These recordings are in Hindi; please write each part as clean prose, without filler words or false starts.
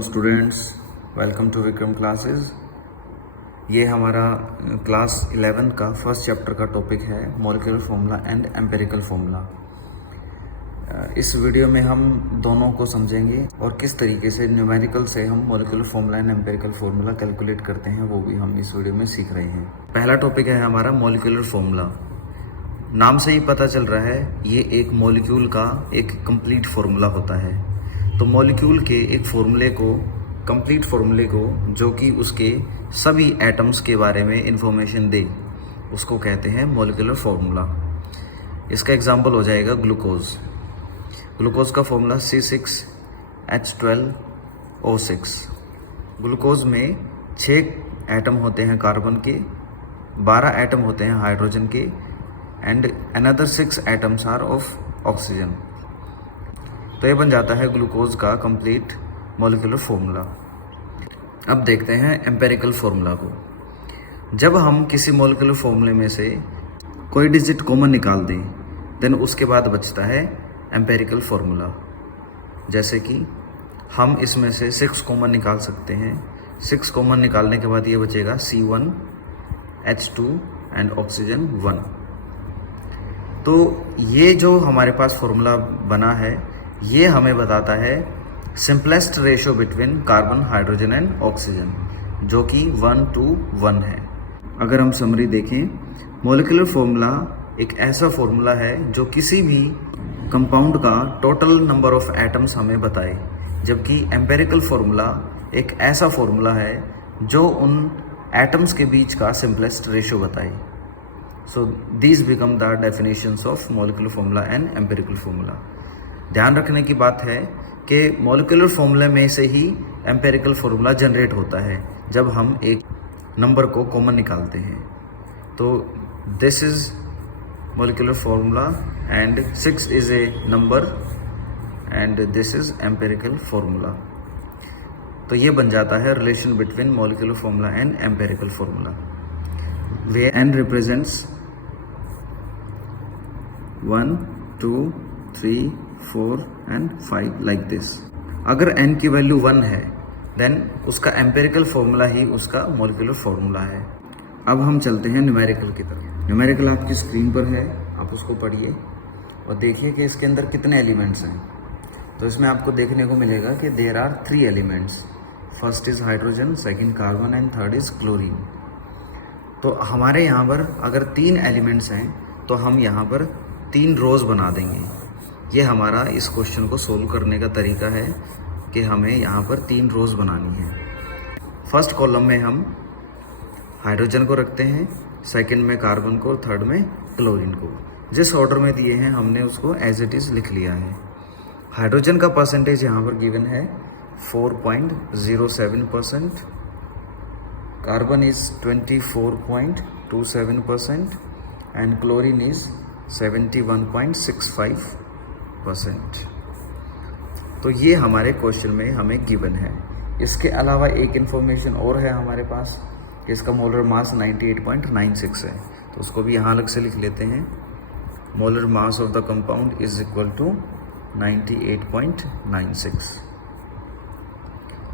Hello students, welcome to Vikram classes. ये हमारा क्लास 11 का फर्स्ट चैप्टर का टॉपिक है molecular formula and empirical formula. इस वीडियो में हम दोनों को समझेंगे और किस तरीके से न्यूमेरिकल से हम molecular formula and empirical formula calculate करते हैं, वो भी हम इस वीडियो में सीख रहे हैं। पहला टॉपिक है हमारा मॉलिक्यूलर फार्मूला। नाम से ही पता चल रहा है ये एक मॉलिक्यूल का एक कंप्लीट फार्मूला होता है। तो मॉलिक्यूल के एक फार्मूले को, कंप्लीट फार्मूले को, जो कि उसके सभी एटम्स के बारे में इंफॉर्मेशन दे, उसको कहते हैं मॉलिक्यूलर फार्मूला। इसका एग्जांपल हो जाएगा ग्लूकोज। ग्लूकोज का फार्मूला C6H12O6। ग्लूकोज में 6 एटम होते हैं कार्बन के, 12 एटम होते हैं हाइड्रोजन के, and another 6 atoms are of oxygen. तो ये बन जाता है ग्लूकोज का कंप्लीट मॉलिक्यूलर फार्मूला। अब देखते हैं एम्पिरिकल फार्मूला को। जब हम किसी मॉलिक्यूलर फार्मूले में से कोई डिजिट कॉमन निकाल दें, देन उसके बाद बचता है एम्पिरिकल फार्मूला। जैसे कि हम इसमें से 6 कॉमन निकाल सकते हैं। 6 कॉमन निकालने के बाद ये बचेगा C1H2 एंड ऑक्सीजन 1। तो ये जो हमारे पास फार्मूला बना है, ये हमें बताता है simplest ratio between carbon, hydrogen and oxygen, जो कि 1:1 है। अगर हम समरी देखें, मॉलिक्यूलर फार्मूला एक ऐसा फार्मूला है जो किसी भी कंपाउंड का टोटल नंबर ऑफ एटम्स हमें बताए, जबकि एम्पिरिकल फार्मूला एक ऐसा फार्मूला है जो उन एटम्स के बीच का सिंपलेस्ट रेशो बताए। So these become the definitions of molecular formula and empirical formula। ध्यान रखने की बात है कि मॉलिक्यूलर फार्मूला में से ही एम्पिरिकल फार्मूला जनरेट होता है जब हम एक नंबर को कॉमन निकालते हैं। तो this is molecular formula and 6 is a number and this is empirical formula. तो ये बन जाता है relation between molecular formula and empirical formula. Way n represents 1, 2, 3, 4 and 5 like this। अगर n की वैल्यू 1 है, देन उसका एम्पिरिकल फार्मूला ही उसका मॉलिक्यूलर फार्मूला है। अब हम चलते हैं न्यूमेरिकल की तरफ। न्यूमेरिकल आपकी स्क्रीन पर है, आप उसको पढ़िए और देखिए कि इसके अंदर कितने एलिमेंट्स हैं। तो इसमें आपको देखने को मिलेगा कि there are 3 elements. First is hydrogen, second carbon and third is chlorine. तो हमारे यहाँ पर अगर 3 एलिमेंट्स हैं तो हम यहाँ पर 3 रोज़ बना देंगे। ये हमारा इस क्वेश्चन को सोल्व करने का तरीका है कि हमें यहाँ पर 3 रोज़ बनानी है। फर्स्ट कॉलम में हम हाइड्रोजन को रखते हैं, सेकंड में कार्बन को, थर्ड में क्लोरीन को। जिस ऑर्डर में दिए हैं हमने उसको एज इट इज़ लिख लिया है। हाइड्रोजन का परसेंटेज यहाँ पर गिवन है 4.07%, carbon is 24.27% and chlorine is 71.65%। तो ये हमारे क्वेश्चन में हमें गिवन है। इसके अलावा एक इन्फॉर्मेशन और है हमारे पास कि इसका मोलर मास 98.96 है, तो उसको भी यहाँ अलग से लिख लेते हैं। Molar mass of the compound is equal to 98.96।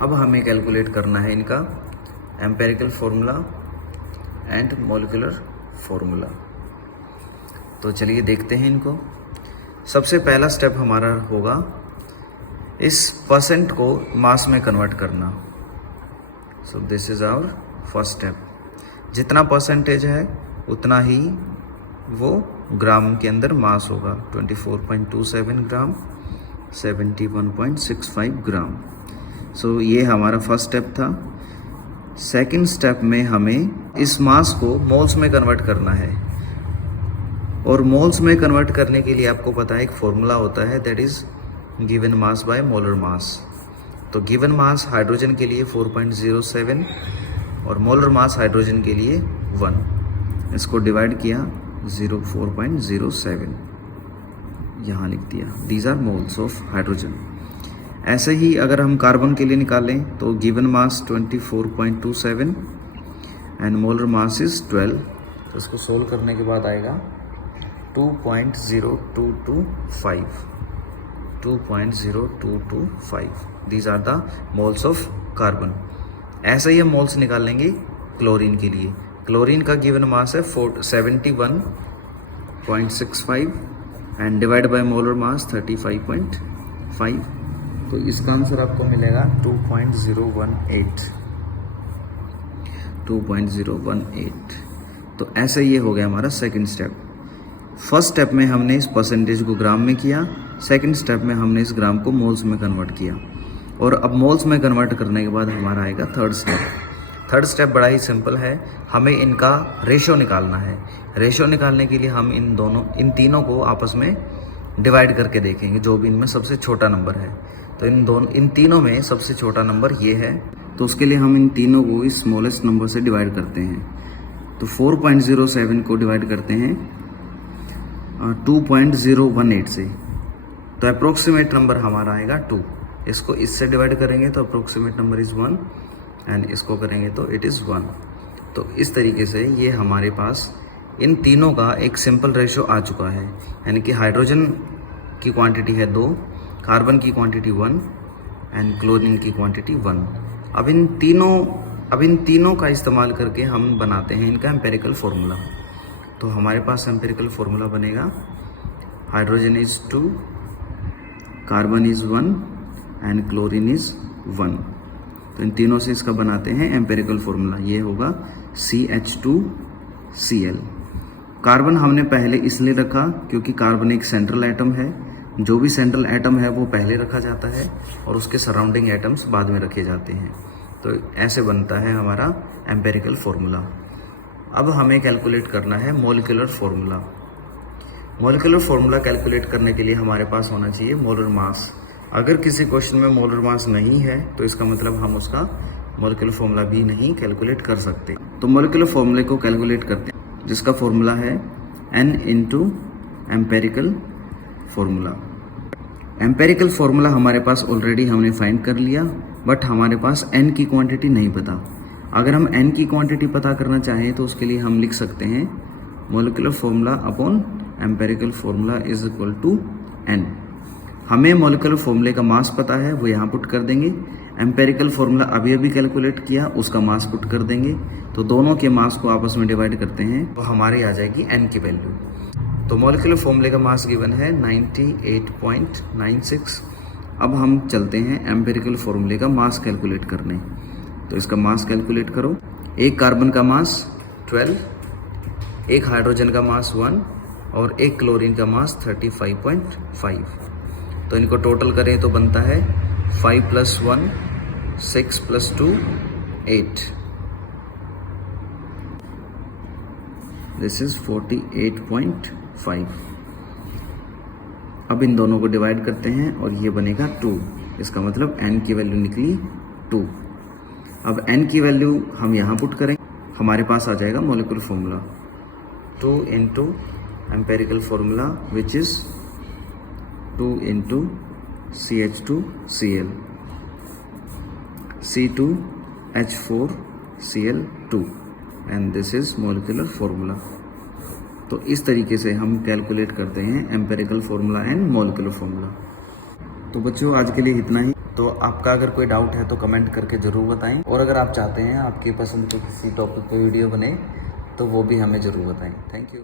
अब हमें कैलकुलेट करना है इनका empirical formula and molecular formula. तो चलिए देखते हैं इनको। सबसे पहला स्टेप हमारा होगा इस परसेंट को मास में कन्वर्ट करना। So this is our first step. जितना परसेंटेज है उतना ही वो ग्राम के अंदर मास होगा। 24.27 ग्राम, 71.65 ग्राम। सो ये हमारा फर्स्ट स्टेप था। सेकेंड स्टेप में हमें इस मास को मोल्स में कन्वर्ट करना है, और मोल्स में कन्वर्ट करने के लिए आपको पता है एक फॉर्मूला होता है, that is given mass by molar mass. तो गिवन मास हाइड्रोजन के लिए 4.07 और मोलर मास हाइड्रोजन के लिए 1। इसको डिवाइड किया 4.07, यहाँ लिख दिया। These are moles of hydrogen. ऐसे ही अगर हम कार्बन के लिए निकालें तो given mass 24.27 and molar mass is 12। तो इसको सोल्व करने के बाद आएगा 2.0225। 2.0225. These are the moles of carbon. ऐसा ही हम मोल्स निकाल लेंगे क्लोरीन के लिए. क्लोरीन का गिवन मास है 71.65 and divide by molar mass 35.5. तो इसका आंसर आपको मिलेगा 2.018. तो ऐसा ये हो गया हमारा सेकंड स्टेप. फर्स्ट स्टेप में हमने इस परसेंटेज को ग्राम में किया, सेकंड स्टेप में हमने इस ग्राम को मोल्स में कन्वर्ट किया, और अब मोल्स में कन्वर्ट करने के बाद हमारा आएगा थर्ड स्टेप. थर्ड स्टेप बड़ा ही सिंपल है, हमें इनका रेशो निकालना है. रेशो निकालने के लिए हम इन तीनों को आपस में डिवाइड करके देखेंगे, जो भी इनमें सबसे छोटा नंबर है. तो इन तीनों में सबसे छोटा नंबर ये है, तो उसके लिए हम इन तीनों को इस स्मॉलेस्ट नंबर से डिवाइड करते हैं. तो 4.07 को डिवाइड करते हैं 2.018 से, तो अप्रोक्सीमेट नंबर हमारा आएगा 2. इसको इससे डिवाइड करेंगे तो अप्रोक्सीमेट नंबर इज़ 1 एंड इसको करेंगे तो इट इज़ 1. तो इस तरीके से ये हमारे पास इन तीनों का एक सिंपल रेशो आ चुका है, यानी कि हाइड्रोजन की क्वांटिटी है 2, कार्बन की क्वांटिटी 1 एंड क्लोरीन की क्वांटिटी 1. अब इन तीनों का इस्तेमाल करके हम बनाते हैं इनका एम्पेरिकल फार्मूला. तो हमारे पास एम्पेरिकल फार्मूला बनेगा hydrogen is 2, carbon is 1 and chlorine is 1. तो इन तीनों से इसका बनाते हैं एम्पेरिकल फार्मूला. ये होगा CH2Cl. कार्बन हमने पहले इसलिए रखा क्योंकि कार्बन एक सेंट्रल एटम है. जो भी सेंट्रल एटम है वो पहले रखा जाता है और उसके सराउंडिंग एटम्स बाद में रखे जाते हैं. तो ऐसे बनता है हमारा एम्पेरिकल फार्मूला. अब हमें कैलकुलेट करना है molecular formula. Molecular formula calculate करने के लिए हमारे पास होना चाहिए मोलर मास. अगर किसी क्वेश्चन में मोलर मास नहीं है तो इसका मतलब हम उसका मॉलिक्यूलर फार्मूला भी नहीं कैलकुलेट कर सकते. तो मॉलिक्यूलर फार्मूले को कैलकुलेट करते हैं, जिसका फार्मूला है N into empirical formula. Empirical formula हमारे पास ऑलरेडी हमने फाइंड कर लिया, बट हमारे पास N की क्वांटिटी नहीं पता. अगर हम N की क्वांटिटी पता करना चाहें तो उसके लिए हम लिख सकते हैं molecular formula upon empirical formula is equal to N. हमें मॉलिक्यूलर फार्मूले का मास पता है, वो यहाँ पुट कर देंगे. एम्पेरिकल फार्मूला अभी कैलकुलेट किया, उसका मास पुट कर देंगे. तो दोनों के मास को आपस में डिवाइड करते हैं तो हमारी आ जाएगी N की वैल्यू. तो मॉलिक्यूलर फार्मूले का मास गिवन है 98.96. अब हम चलते हैं एम्पेरिकल फार्मूले का मास कैलकुलेट करने. तो इसका मास कैलकुलेट करो. एक कार्बन का मास 12, एक हाइड्रोजन का मास 1 और एक क्लोरीन का मास 35.5. तो इनको टोटल करें तो बनता है 5 + 1 6 + 2 8. This is 48.5. अब इन दोनों को डिवाइड करते हैं और ये बनेगा 2. इसका मतलब N की वैल्यू निकली 2. अब N की वैल्यू हम यहाँ पुट करें, हमारे पास आ जाएगा molecular formula 2 into empirical formula which is 2 into CH2Cl C2H4Cl2 and this is molecular formula. तो इस तरीके से हम कैलकुलेट करते हैं empirical formula and molecular formula. तो बच्चों आज के लिए इतना ही. तो आपका अगर कोई डाउट है तो कमेंट करके ज़रूर बताएं, और अगर आप चाहते हैं आपकी पसंद के किसी टॉपिक पे वीडियो बने तो वो भी हमें ज़रूर बताएं. Thank you.